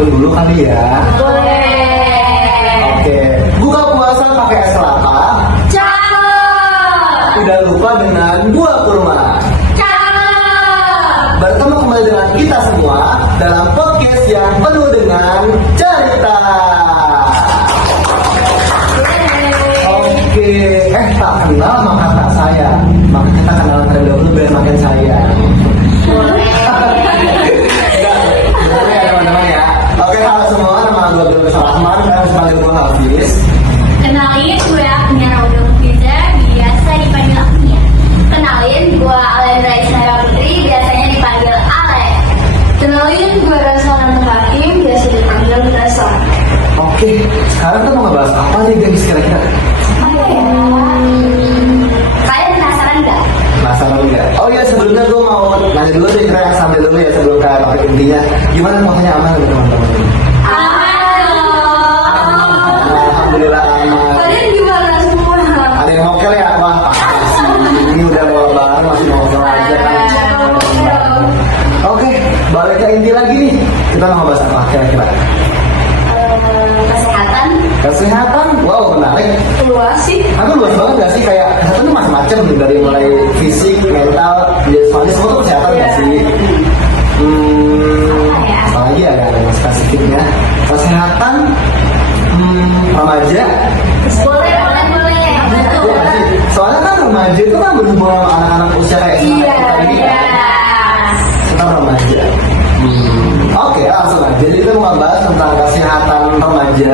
akun dulu kali ya. Boleh. Oke, buka puasa pakai es kelapa. Cakep. Tidak lupa dengan buah kurma. Cakep. Bertemu kembali dengan kita semua dalam podcast yang penuh dengan cerita. Oke, tak kenal maka tak sayang. Maka kita kenalan terlebih dahulu biar makin sayang. Boleh ya teman-teman ya. Oke, halo semua, nama gue Abdul Rahman, kalian bisa panggil gue Hafiz. Kenalin, gue Agnia Raudong Fiza, biasa dipanggil Agnia. Kenalin, gue Alendra Isnara Putri, biasanya dipanggil Ale. Kenalin, gue Rasalan Hakim, biasa dipanggil Rasa. Oke, sekarang kita mau ngebahas apa nih guys kira-kira? Apa ya? Kalian penasaran nggak? Penasaran nggak? Oh ya, sebelumnya gue mau nanya dulu sih, kita yang sambil dulu ya sebelum ke topik intinya. Gimana pokoknya aman ya teman-teman? Alhamdulillah aman. Kalian gimana semua? Ada yang mokel ya? Wah, pasti. Ini udah mau lebaran masih mokel aja kan. Oke, balik ke inti lagi nih. Kita mau bahas apa kira-kira? Kesehatan. Kesehatan, wow menarik. Luas sih. Aku luas banget gak sih, kayak kesehatan tuh macam-macam nih, dari mulai fisik, mental, jasmani, semua tuh kesehatan gak sih? Apalagi ada yang spesifiknya. Kesehatan remaja. Boleh. Betul. Iya nggak sih? Soalnya kan remaja itu kan berhubungan sama anak-anak usia kayak Iya. kita remaja. Oke, langsung aja. Jadi kita mau bahas tentang kesehatan remaja,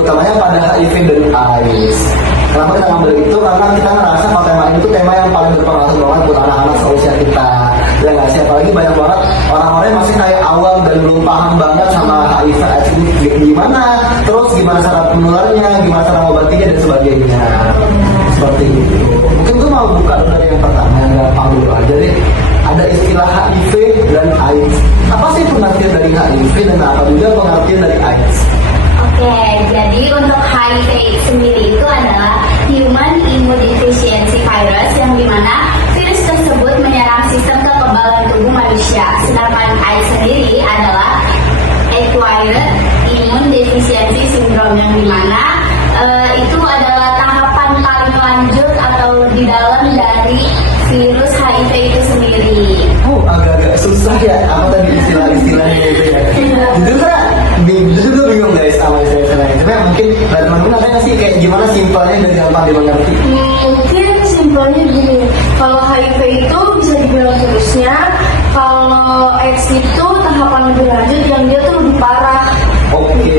utamanya pada HIV dan AIDS. Kenapa kita ngambil itu? Karena kita ngerasa kalau tema ini tuh tema yang paling berpengaruh banget buat anak-anak seusia kita. Ya nggak sih? Apalagi banyak banget orang-orang yang masih kayak awal dan belum paham banget sama HIV AIDS ini gimana, terus gimana cara penularannya, gimana cara mengobatinya dan sebagainya. Seperti itu. Mungkin gue mau buka dulu dari yang pertama, yang gampang dulu aja deh. Ada istilah HIV dan AIDS. Apa sih pengertian dari HIV dan apa juga pengertian dari AIDS? Oke, jadi untuk HIV sendiri itu adalah Human Immunodeficiency Virus, yang dimana virus tersebut menyerang sistem kekebalan tubuh manusia. Sedangkan AIDS sendiri adalah Acquired Immune Deficiency Syndrome, yang dimana itu adalah tahapan paling lanjut atau lebih dalam dari virus HIV itu sendiri. Oh, agak-agak susah ya. Apa tadi istilah-istilahnya itu ya? Jujur gue bingung guys sama istilah-istilahnya. Cuma mungkin dari teman-teman ada nggak sih kayak gimana simpelnya dan gampang dimengerti? Mungkin simpelnya gini, kalau HIV itu bisa dibilang virusnya, kalau AIDS itu tahapan lebih lanjut yang dia tuh lebih parah. Oke,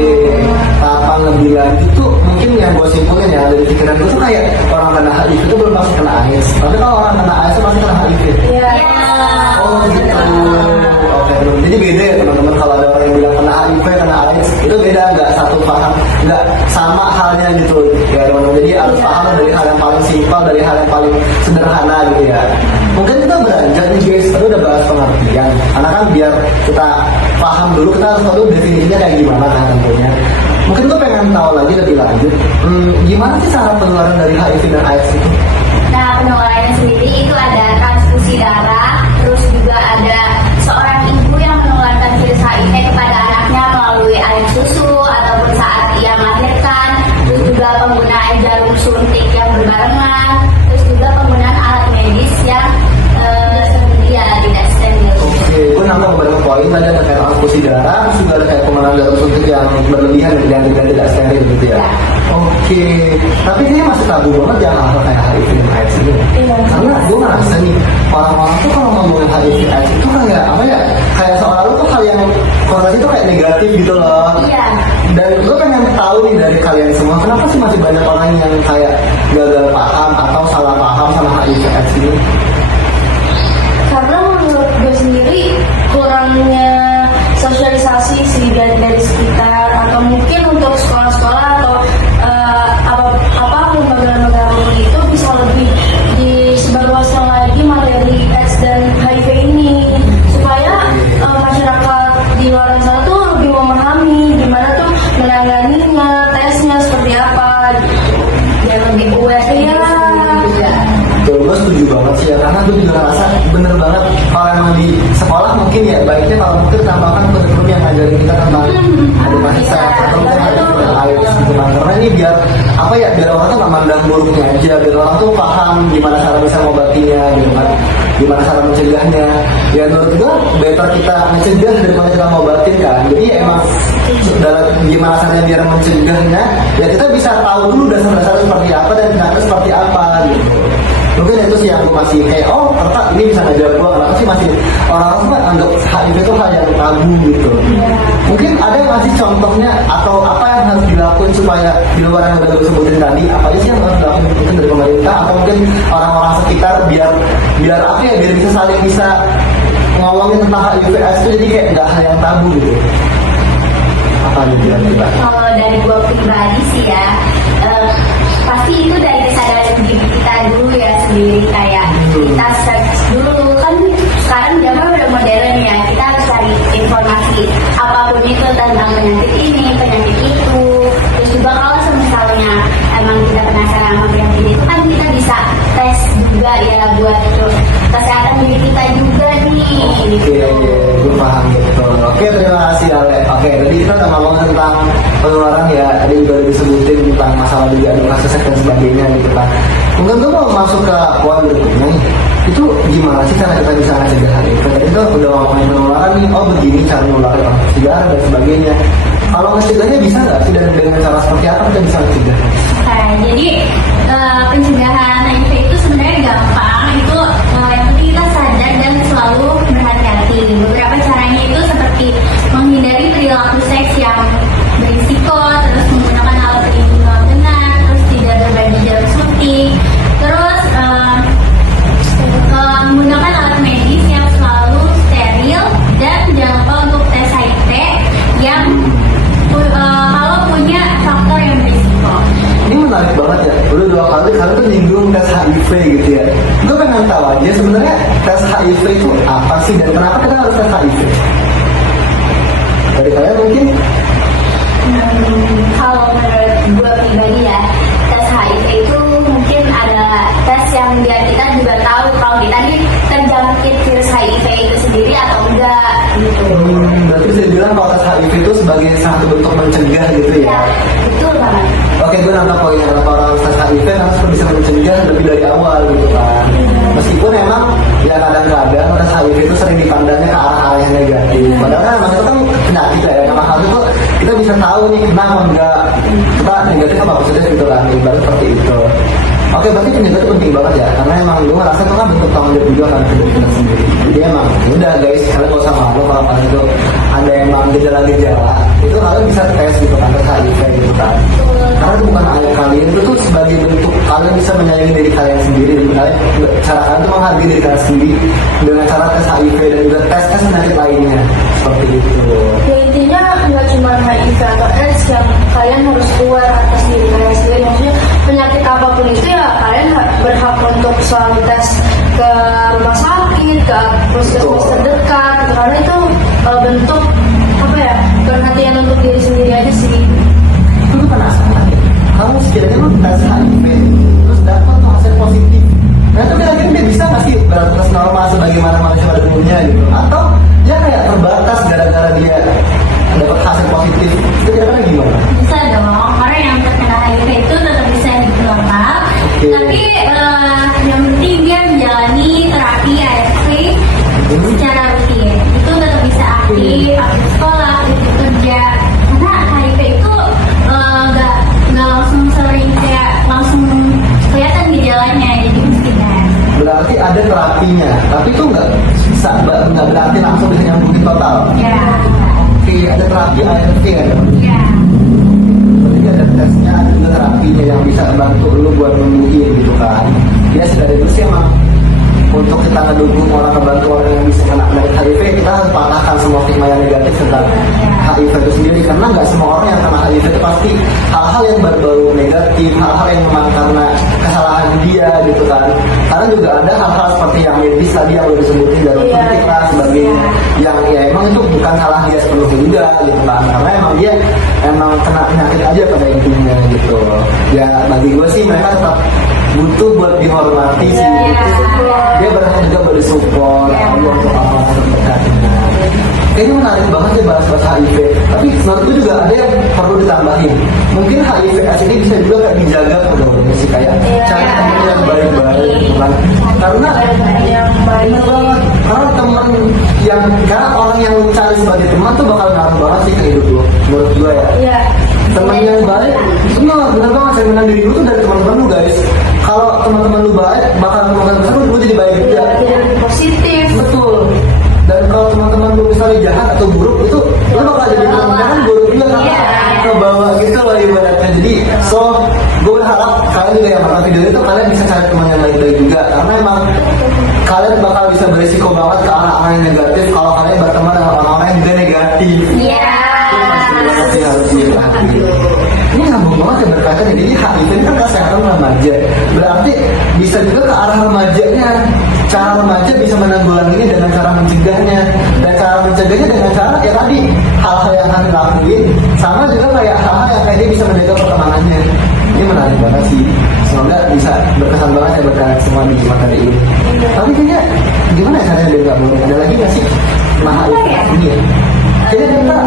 tahapan lebih lanjut tuh mungkin yang gue simpulin ya dari pikiran gue tuh kayak orang kena HIV itu belum pasti kena AIDS. Tapi kalau orang kena AIDS itu pasti kena HIV. Iya. Oh gitu. Oke, jadi beda ya teman-teman, kalau ada orang yang bilang kena HIV, kena AIDS itu beda, nggak satu paham, nggak sama halnya gitu ya teman-teman. Jadi harus paham dari hal yang paling simpel, dari hal yang paling sederhana gitu ya. Mungkin kita beranjak nih guys, tadi udah bahas pengertian, karena kan biar kita paham dulu, kita harus tahu definisinya kayak gimana kan tentunya. Mungkin gue pengen tahu lagi lebih lanjut, gimana sih cara penularan dari HIV dan AIDS itu? Nah, penularannya sendiri itu ada transfusi darah, terus juga ada seorang ibu yang menularkan virus HIV kepada anaknya melalui air susu ataupun saat ia melahirkan, terus juga penggunaan jarum suntik yang berbarengan, terus juga penggunaan alat medis yang tidak steril. Oke, gue nambah beberapa poin tadi, ada kayak transfusi darah, terus juga ada kayak penggunaan jarum suntik yang berlebihan dan tidak steril gitu ya. Oke, tapi ini masih tabu banget ya hal kayak HIV dan AIDS ini. Karena gue ngerasa nih, orang-orang tuh kalau ngomongin HIV AIDS itu kayak apa ya? Kayak seolah-olah tuh hal yang konotasi itu kayak negatif gitu loh. Iya. Dan gue pengen tahu nih dari kalian semua, kenapa sih masih banyak orang yang kayak gagal paham atau salah paham sama HIV AIDS ini? Karena menurut gue sendiri kurangnya sosialisasi sih dari sekitar, atau mungkin untuk sekolah-sekolah atau lembaga-lembaga itu bisa lebih disebarluaskan lagi materi AIDS dan HIV ini, supaya masyarakat di luar sana tuh lebih memahami gimana tuh menanganinya, tesnya seperti apa gitu. Biar lebih aware juga. Gue setuju banget sih ya, karena gue juga ngerasa bener banget kalau emang di sekolah mungkin ya baiknya kalau mungkin tambahkan kurikulum ngajarin kita tentang edukasi seks atau mungkin HIV dan AIDS gitu kan. Karena ini biar apa ya, biar orang tuh nggak mandang buruknya aja, biar orang tuh paham gimana cara bisa ngobatinya gitu kan, gimana cara mencegahnya. Ya menurut gue better kita mencegah daripada kita ngobatin kan. Jadi emang dalam gimana caranya biar mencegahnya, ya kita bisa tahu dulu dasar-dasar seperti apa dan tindakan seperti apa gitu. Mungkin itu sih yang gue masih kayak, oh ternyata ini bisa ngajar gue, kenapa sih masih orang-orang tuh anggap HIV itu hal yang tabu gitu. Mungkin ada yang masih contohnya atau apa yang harus dilakukan supaya di luar yang udah gue sebutin tadi, apa aja sih yang harus dilakukan mungkin dari pemerintah atau mungkin orang-orang sekitar biar apa ya, biar bisa saling bisa ngomongin tentang HIV AIDS itu jadi kayak nggak hal yang tabu gitu. Apa nih kira-kira? Kalau dari gue pribadi sih ya, pasti itu dari kesadaran diri kita dulu ya sendiri, kayak kita search dulu kan sekarang zaman udah modern ya, kita harus cari informasi apapun itu tentang penyakit ini, penyakit itu. Terus juga kalau misalnya emang kita penasaran sama penyakit itu kan kita bisa tes juga ya buat kesehatan diri kita juga nih. Oke, gue paham gitu. Oke, terima kasih Ale. Oke, tadi kita udah ngomong tentang penularan ya, tadi juga udah disebutin tentang masalah juga edukasi seks dan sebagainya gitu kan. Mungkin gue mau masuk ke poin berikutnya nih. Itu gimana sih cara kita bisa mencegah hal itu? Tadi itu udah ngomongin penularan nih, oh begini cara menularin pencegahan dan sebagainya. Kalau mencegahnya bisa nggak sih, dan dengan cara seperti apa kita bisa mencegah? Nah, jadi pencegahan HIV itu sebenarnya gampang. Itu yang penting kita sadar dan selalu berhati-hati. Beberapa caranya itu seperti menghindari perilaku seks yang berisiko, terus menggunakan alat pelindung yang benar, terus tidak berbagi jarum suntik, terus menggunakan alat medis yang selalu steril, dan jangan lupa untuk tes HIV yang kalau punya faktor yang berisiko. Ini menarik banget ya, udah 2 kali kalian tuh nyinggung tes HIV gitu ya. Gue pengen tahu aja sebenarnya tes HIV itu apa sih dan kenapa kita harus tes HIV? Dari kalian mungkin? Kalau menurut gue pribadi ya, tes HIV itu mungkin ada tes yang biar kita juga tahu kalau kita nih terjangkit virus HIV itu sendiri atau enggak gitu. Berarti bisa dibilang kalau tes HIV itu sebagai satu bentuk mencegah gitu ya? Ya, betul banget. Oke, gue nangkap poinnya, kenapa orang harus tes HIV harus bisa mencegah lebih dari awal gitu kan. Meskipun emang ya kadang-kadang tes HIV itu sering dipandangnya ke arah-arah yang negatif. Padahal kan emang itu kan penyakit ya, yang hal itu kita bisa tahu nih kenapa enggak, kita negatif apa positif gitu kan, ibarat seperti itu. Oke, berarti penjaga itu penting banget ya, karena emang gue ngerasa itu kan bentuk tanggung jawab juga kan dari kita sendiri. Jadi emang udah guys, kalian gak usah malu kalau kalian itu ada emang gejala-gejala, itu kalian bisa tes gitu kan, tes HIV gitu kan. Karena itu bukan aib kalian, itu tuh sebagai bentuk kalian bisa menyayangi diri kalian sendiri, dan cara kalian tuh menghargai diri kalian sendiri dengan cara tes HIV dan juga tes penyakit lainnya seperti itu. Ya intinya nggak cuma HIV atau AIDS yang kalian harus aware atas diri kalian sendiri. Maksudnya penyakit apapun itu ya kalian berhak untuk selalu tes ke rumah sakit, ke puskesmas terdekat, karena itu bentuk apa ya, perhatian untuk diri sendiri aja sih. Itu penasaran ya, kamu sekiranya lu tes HIV terus dapat hasil positif, nah itu kira-kira dia bisa nggak sih beraktivitas normal sebagaimana manusia pada umumnya gitu, atau ya kayak terbatas gara-gara dia dapat hasil positif, itu kira-kira gimana? Bisa dong, karena yang terkena HIV itu tetap bisa hidup normal. Tapi yang penting dia menjalani terapi ARV secara rutin. Itu tetap bisa aktif sekolah, aktif kerja. Karena HIV itu nggak langsung sering kayak langsung kelihatan gejalanya, jadi mestinya. Berarti ada terapinya, tapi itu nggak berarti langsung bisa nyambungin total. Ya. Oke, ada terapi ARV ya. Ya. Berarti ada tesnya, ada juga terapinya yang bisa bantu lu buat menyembuhin gitu kan. Ya sudah ada itu sih emang untuk kita ngedukung orang, kebantu orang yang bisa kena penyakit HIV, kita harus patahkan semua stigma yang negatif tentang HIV itu sendiri, karena nggak semua orang yang kena HIV itu pasti hal-hal yang baru negatif, hal-hal yang memang karena kesalahan dia gitu kan. Karena juga ada hal-hal seperti yang medis tadi yang udah disebutin dari suntik lah sebagainya, yang ya emang itu bukan salah dia sepenuhnya juga gitu kan, karena emang dia emang kena penyakit aja pada intinya gitu. Ya bagi gue sih mereka tetap butuh buat dihormati sih. Dia berhak juga buat disupport untuk orang-orang terdekatnya. Oke, kayaknya menarik banget ya bahas HIV. Tapi menurutku juga ada yang perlu ditambahin. Mungkin HIV/AIDS ini bisa juga kayak dijaga sebenarnya sih, kayak cari teman yang baik-baik, gitu kan? Karena yang baik. bener banget. Karena orang yang lu cari sebagai teman tuh bakal ngaruh banget sih ke hidup lu. Menurut gue ya. Iya. Teman yang baik, bener banget. Saya menang diri lu tuh dari teman-teman lu guys. Kalau teman-teman lu baik, bakal menganggap lu jadi baik juga. Jadi lebih positif. Betul. Dan kalau teman-teman lu misalnya jahat atau buruk itu, lu bakal jadi teman-teman buruk juga karena ke bawah gitu loh ibaratnya. Jadi, gue berharap kalian juga yang nonton video itu kalian bisa cari teman yang baik-baik juga, karena emang kalian bakal bisa berisiko banget ke arah-arah yang negatif kalau kalian berteman dengan orang-orang yang juga negatif. Iya. Pasti harus diperhatikan. Ini nyambung banget ya berkaitan. Jadi HIV ini kan kesehatan remaja, berarti bisa juga ke arah remajanya. Cara remaja bisa menanggulanginya dengan cara mencegahnya, dan cara mencegahnya dengan cara ya tadi hal-hal yang harus dilakuin, sama juga kayak hal-hal yang kayak dia bisa menjaga pertemanannya. Ini menarik banget sih, semoga bisa berkesan banget ya berkaitan semua di materi ini. Tapi kayaknya gimana ya caranya biar nggak boleh ada lagi nggak sih mahal ini ya? Jadi kita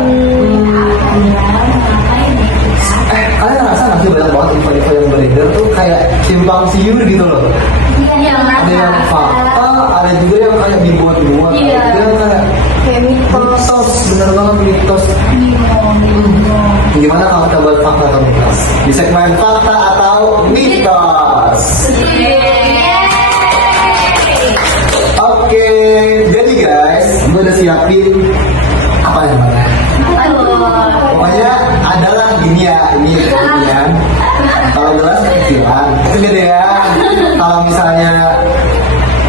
kalian ngerasa nggak sih banyak banget info-info yang beredar tuh kayak simpang siur gitu loh. Ada yang fakta, ada juga yang kayak dibuat-buat, Iya. ada juga yang kayak mitos, bener banget mitos. Gimana kalau kita buat fakta atau mitos? Di segmen fakta atau mitos. Oke, jadi guys, gue udah siapin apa yang mana? Pokoknya adalah gini ya, ini kemudian kalau gelas kecilan, itu gedean. Kalau misalnya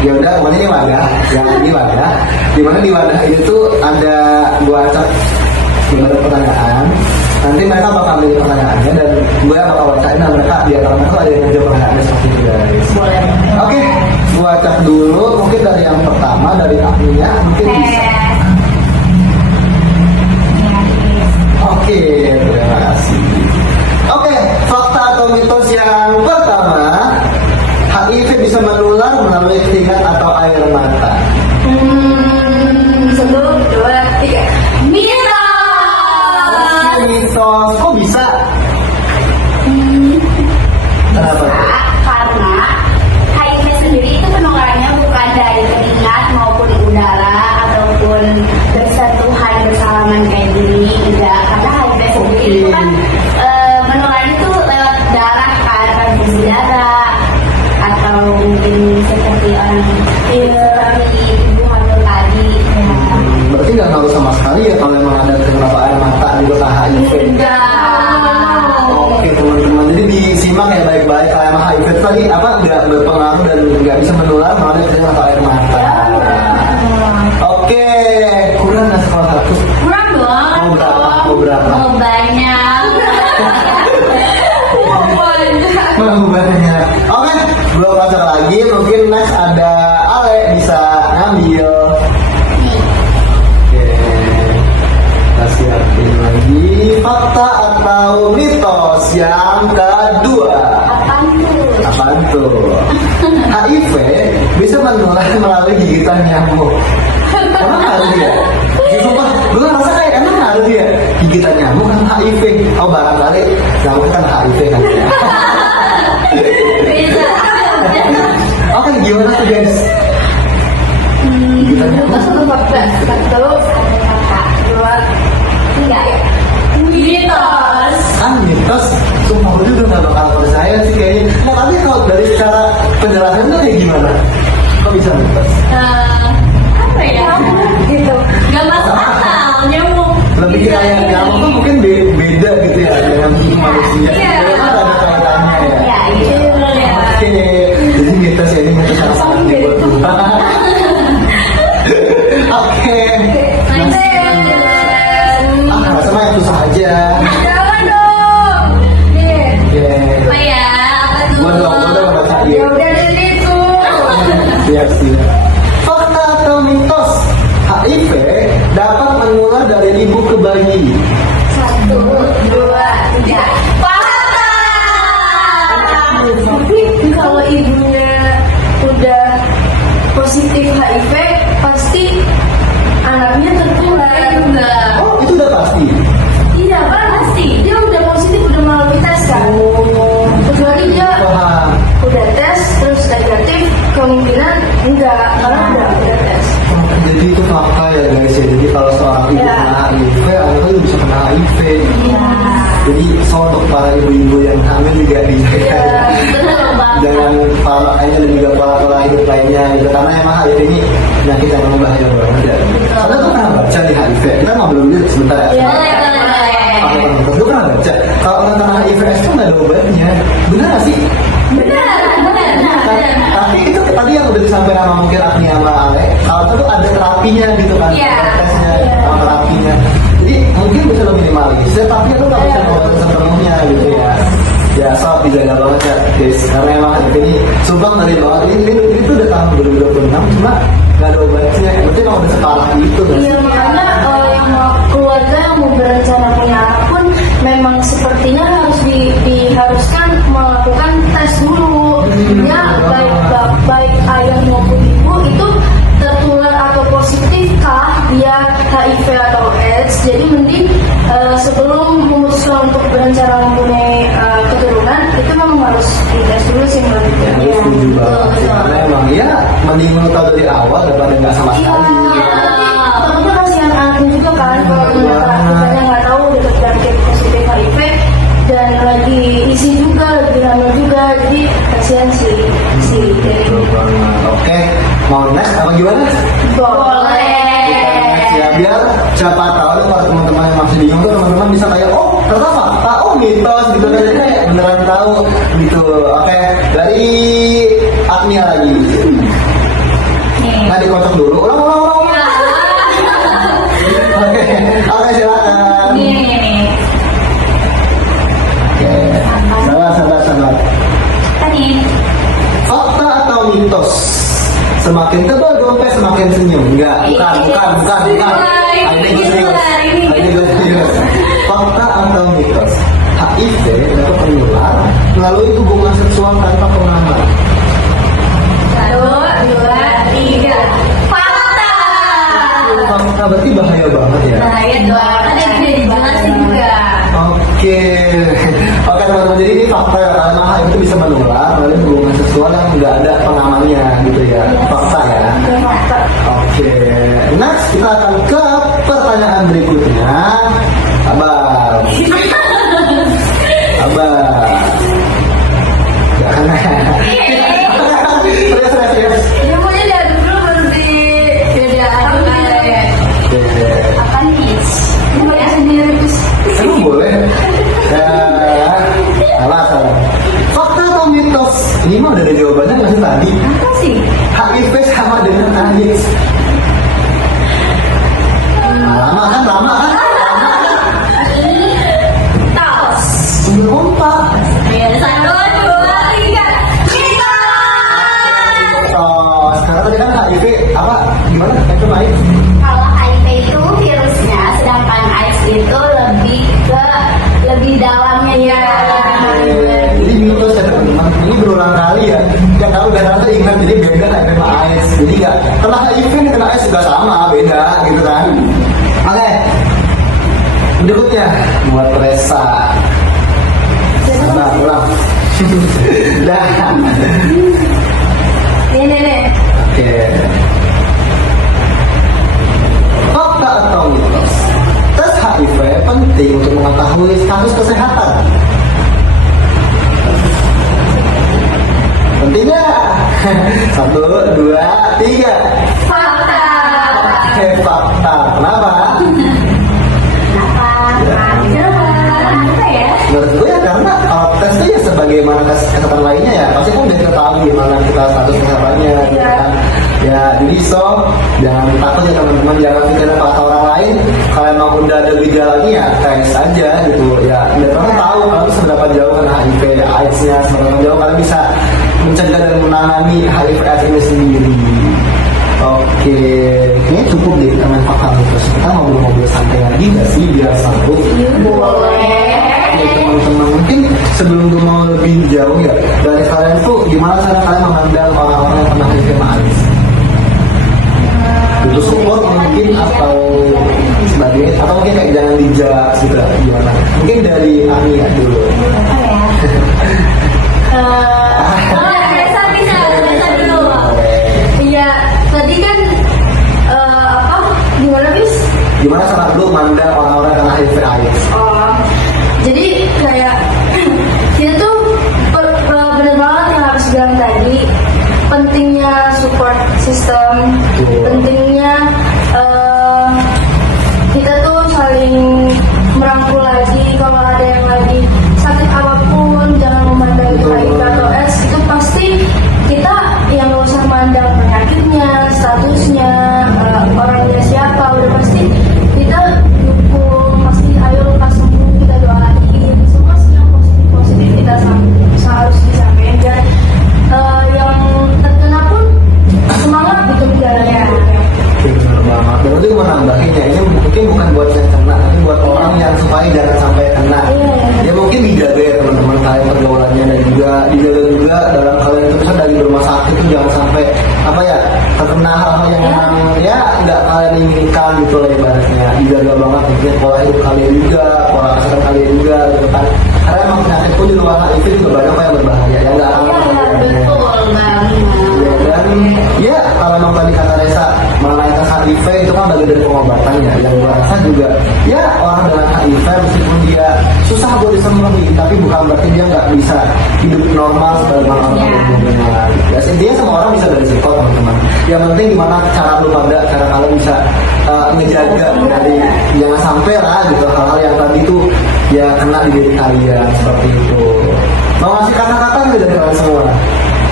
ya udah, pokoknya ini wadah, ya ini wadah. Dimana di wadah itu ada gua acak beberapa pertanyaan. Nanti mereka bakal ambil pertanyaannya dan gue bakal bacain, dan mereka di antara mereka ada yang menjawab pertanyaannya seperti itu guys. Boleh. Oke, gua acak dulu. Mungkin dari yang pertama dari ahlinya mungkin bisa. Oke, terima kasih. Oke, fakta atau mitos yang pertama, HIV bisa menular melalui keringat atau air mata. 1, 2, 3. Mitos, kok bisa? Kenapa? Karena HIV sendiri itu penularannya bukan dari keringat maupun udara ataupun bersentuhan bersalaman kayak gini, enggak. Karena HIV sendiri itu kan menularnya itu lewat darah kan, transfusi darah atau mungkin seperti orang seperti ibu hamil tadi. Berarti nggak ngaruh sama sekali ya kalau memang ada beberapa air mata juga ke HIV. Oke teman-teman, jadi disimak ya baik-baik. Kalau emang HIV tadi apa nggak berpengaruh dan nggak bisa menular melalui keringat atau air mata. Oke, kurang nggak sekolah 100? Kurang dong. Mau berapa? Mau banyak. Mau banyak. Oke, belum belajar lagi. Mungkin next ada Ale bisa ngambil. Oke, kita siapin lagi fakta atau mitos yang kedua. Apaan tuh? HIV bisa menular melalui gigitan nyamuk. Emang ngaruh ya? Sumpah, gue ngerasa kayak emang ngaruh ya gigitan nyamuk kan HIV. Oh barangkali nyamuk kan HIV kan ya. Oke, gimana tuh guys? Gigitan nyamuk. 1, 2, 3. Mitos. Kan mitos, sumpah gue juga gak bakal percaya sih kayaknya. Nah tapi kalau dari secara penjelasan tuh kayak gimana? Kok bisa mitos? Apa ya? Gitu. Gak masuk akal, nyamuk. Lebih kayak nyamuk tuh mungkin beda gitu ya dengan manusia. Iya. Karena ada kaitannya ya. Ya, gitu. Oke, jadi mitos ya, ini mitos yang sangat dibuat. Oke. Sama yang susah aja. Jangan dong. Oke. Apa ya? Apa tuh? Gua dong bacain. Ya udah dari itu. Siap. Fakta atau mitos? HIV dapat menular dari ibu ke bayi. 1, 2, 3. Tapi kalau ibunya udah positif HIV, pasti anaknya tertular. untuk para ibu-ibu yang hamil juga dijaga. Betul banget. Jangan para makanya dan juga para pola hidup lainnya gitu, karena emang HIV ini penyakit yang berbahaya banget ya. Karena tuh pernah baca di HIV, kita ngobrol dulu sebentar ya. Boleh, boleh. Gue pernah baca kalau orang kena HIV itu nggak ada obatnya, benar nggak sih? Benar. Tapi itu tadi yang udah disampaikan sama mungkin Agni sama Ale, kalau itu tuh ada terapinya gitu kan, Iya. tesnya, terapinya. Jadi mungkin bisa lo minimalis, tapi itu nggak bisa ngobatin sepenuhnya gitu ya. Ya soal dijaga banget ya guys, karena emang ini sumpah ngeri banget, ini itu udah tahun 2026 cuma nggak ada obatnya, berarti emang udah separah itu kan. Iya, makanya yang mau keluarga yang mau berencana punya anak pun memang sepertinya harus diharuskan melakukan tes dulu. Ya, baik ayah maupun ibu itu tertular atau positifkah dia HIV atau AIDS. Jadi mending sebelum memutuskan untuk berencana mempunyai keturunan itu memang harus dites dulu sih menurut Ya, gue. gue setuju banget sih, karena emang ya mending lo tahu dari awal daripada nggak sama Iya, sekali. takutnya kasihan anaknya juga kan kalau ternyata kitanya nggak tahu gitu penyakit positif HIV dan lagi isi juga, lagi hamil juga, jadi kasihan sih jadi Betul banget. Oke, mau next apa gimana? Boleh. Ya biar siapa tahu nih para teman-teman yang masih bingung tuh teman-teman bisa kayak ternyata fakta, mitos gitu kan, jadi kayak beneran tahu gitu. Oke, dari Agnia lagi. Nih. Nah dikocok dulu, ulang. Oke silakan. Nih. Oke, sabar. Tadi. Fakta atau mitos? Semakin tebal dompet semakin senyum. Enggak, bukan. Ini gue serius. Fakta atau mitos? HIV dapat menular melalui hubungan seksual tanpa pengaman. 1, 2, 3. Fakta. Fakta berarti bahaya banget ya. Bahaya dong. Tadi udah dijelasin juga. Oke teman-teman, jadi ini fakta ya, karena HIV itu bisa menular melalui hubungan seksual yang nggak ada pengamannya gitu ya. Fakta ya. Oke, next kita akan ke pertanyaan berikutnya. Abang. Jangan. Serius. Ini pokoknya diaduk dulu baru diaduk ya. Oke. Apa nih? Ini boleh sendiri terus. Emang boleh? Ya, salah. Fakta atau mitos? Ini mah udah ada jawabannya nggak sih tadi? Apa sih? HIV sama dengan AIDS. Lama kan? Tos. Sumber kompak. Ya, 1, 2, 3. Kita. Oh, sekarang tadi kan HIV apa? Gimana? Itu baik. Kalau HIV itu virusnya, sedangkan AIDS itu lebih dalamnya ya. Jadi mitos ya teman-teman. Ini berulang kali ya. Yang tahu udah rasa ingat, jadi beda HIV sama AIDS. Jadi nggak kena HIV nih kena AIDS juga sama, beda gitu kan. Oke. Berikutnya buat Resa. Ulang. Dah. Nih. Oke. Fakta atau mitos? Tes HIV penting untuk mengetahui status kesehatan. Penting nggak? 1, 2, 3. Fakta. Oke, fakta. Kenapa? Kenapa ya? Menurut gue ya karena kalau tes itu ya sebagaimana tes kesehatan lainnya ya pasti kan udah ketahui gimana kita status kesehatannya gitu kan. Ya jadi jangan takut ya teman-teman, jangan pikir kata orang lain kalau emang udah ada gejalanya ya tes aja gitu ya, biar kalian tahu kalau seberapa jauh kan HIV AIDS-nya, seberapa jauh kalian bisa mencegah dan menangani HIV AIDS ini sendiri. Oke, kayaknya cukup deh dengan fakta mitos. Kita ngobrol-ngobrol santai lagi nggak sih biar seru? Boleh. Ya teman-teman, mungkin sebelum gue mau lebih jauh ya, dari kalian tuh gimana cara kalian memandang orang-orang yang pernah HIV AIDS? Butuh support mungkin atau sebagainya, atau mungkin kayak jangan dijudge gitu, gimana? Mungkin dari Agnia dulu. Apa ya? Resa bisa dulu. Iya, tadi kan gimana bis? Gimana cara lu mandang orang-orang yang kena HIV AIDS? Oh, jadi kayak kalian juga, pola kesehatan kalian juga gitu kan. Karena emang penyakit pun di luar HIV juga banyak kok yang berbahaya yang nggak akan Betul banget. dan ya kalau emang tadi kata Reza mengenai tes HIV itu kan bagian dari pengobatannya yang gue rasa juga ya orang dengan HIV meskipun dia susah buat disembuhin tapi bukan berarti dia nggak bisa hidup normal sebagai orang umumnya. Ya intinya semua orang bisa dari psikopat teman-teman. Yang penting gimana cara lu pada cara kalian bisa ngejaga dari jangan sampai lah gitu hal-hal yang tadi tuh ya kena di diri kalian seperti itu. Mau ngasih kata-kata nggak dari kalian semua?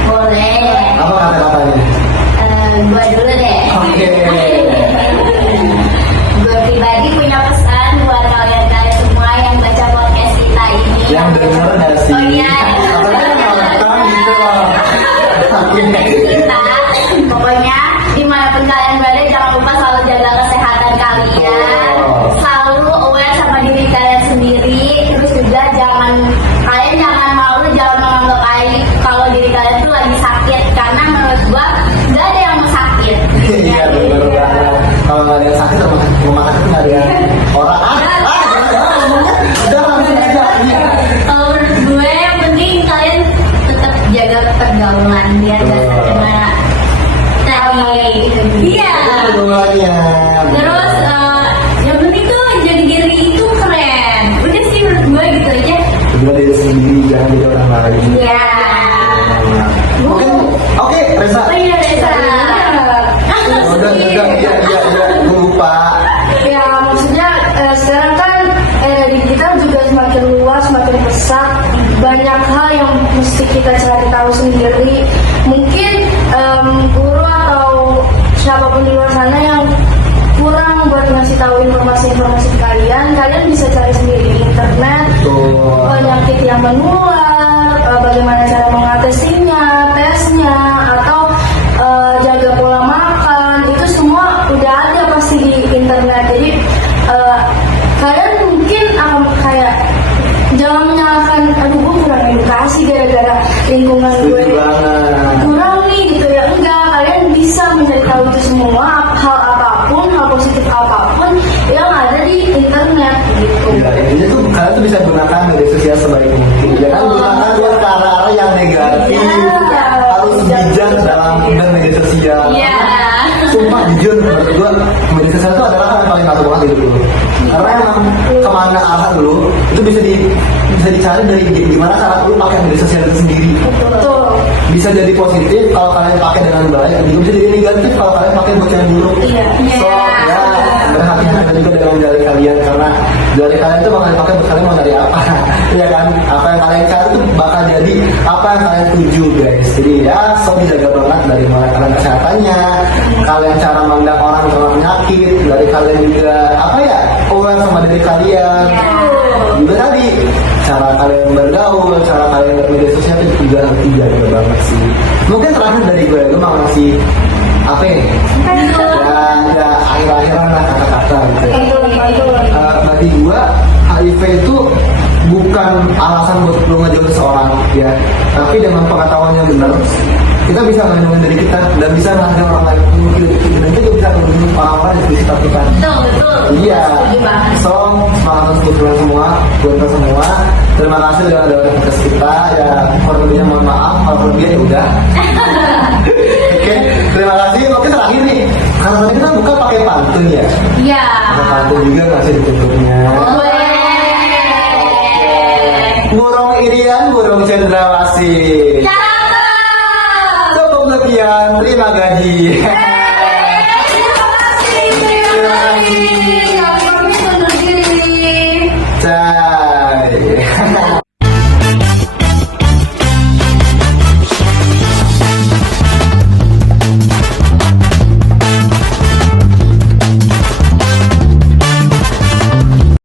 Boleh. Apa kata-katanya? Gua dulu deh. Oke. Gue pribadi punya pesan buat kalian semua yang baca podcast kita ini. Yang denger nggak sih? Oh iya. Katanya nonton gitu loh. Kita, pokoknya dimanapun kalian berada jangan lupa selalu jaga kesehatan kalian, selalu aware sama diri kalian sendiri, terus juga kalian jangan malu, jangan menganggap aib kalau diri kalian tuh lagi sakit, karena menurut gua gak ada yang mau sakit. Iya benar banget. Kalau nggak ada yang sakit rumah sakit nggak ada yang orang udah langsung aja. Iya. Kalau menurut gue yang penting kalian tetap jaga pergaulan biar gak terkena iya. Pergaulannya. Terus yang penting tuh jadi diri itu keren. Udah sih menurut gue gitu aja. Juga diri sendiri jangan jadi orang lain. Iya. Mungkin oke Reza. Oh iya Reza. Udah gue lupa. Ya maksudnya sekarang kan dari kita juga semakin luas, semakin besar, banyak hal yang mesti kita cari tahu sendiri. Mungkin guru atau siapapun di luar sana yang kurang buat ngasih tahu informasi-informasi kalian bisa cari sendiri di internet. Penyakit yang menular, bagaimana cara mengatasinya, tesnya, atau jaga pola makan, itu semua udah ada pasti di internet. Jadi kalian mungkin kayak jangan menyalahkan, aduh gue kurang edukasi gara-gara lingkungan gue kurang nih gitu ya. Enggak, kalian bisa mencari tahu itu semua, hal apapun, hal positif apapun yang ada di internet gitu. Ya, intinya tuh kalian tuh bisa gunakan media sosial sebaik mungkin. Jangan gunakan buat ke arah-arah yang negatif. Iya. Harus bijak dalam media sosial. Iya. Sumpah jujur menurut gue media sosial itu adalah hal yang paling ngaruh banget hidup lu. Karena emang kemana arah lu itu bisa dicari dari gimana cara lu pakai media sosial itu sendiri. Betul. Bisa jadi positif kalau kalian pakai dengan baik, juga bisa jadi negatif kalau kalian pakai buat yang buruk. Iya. So ya berhati-hati juga dengan jari kalian karena jari kalian itu bakal dipakai buat kalian mau cari apa, ya kan? Apa yang kalian cari itu bakal jadi apa yang kalian tuju guys. Jadi ya so dijaga banget dari mulai kalian kesehatannya, kalian cara mandang orang sama penyakit, dari kalian juga apa ya aware sama diri kalian. Juga tadi cara kalian bergaul, cara kalian media sosial itu juga harus dijaga banget sih. Mungkin terakhir dari gue mau ngasih apa ya? Ya akhir-akhiran lah kata-kata gitu. Bagi gue HIV itu bukan alasan buat lu ngejauh seseorang ya, tapi dengan pengetahuan yang benar kita bisa melindungi diri kita dan bisa menghargai orang lain dan kita bisa melindungi orang-orang di sekitar kita. Betul. Iya. Setuju banget. So semangat untuk kalian semua, buat kita semua. Terima kasih sudah ada podcast kita ya. Kalau lebihnya mohon maaf, kalau lebihnya ya udah. Oke, terima kasih. Oke terakhir nih, karena tadi kita buka pakai pantun ya. Iya. Pakai pantun juga nggak sih ditutupnya? Boleh. Burung Irian, burung cendrawasih.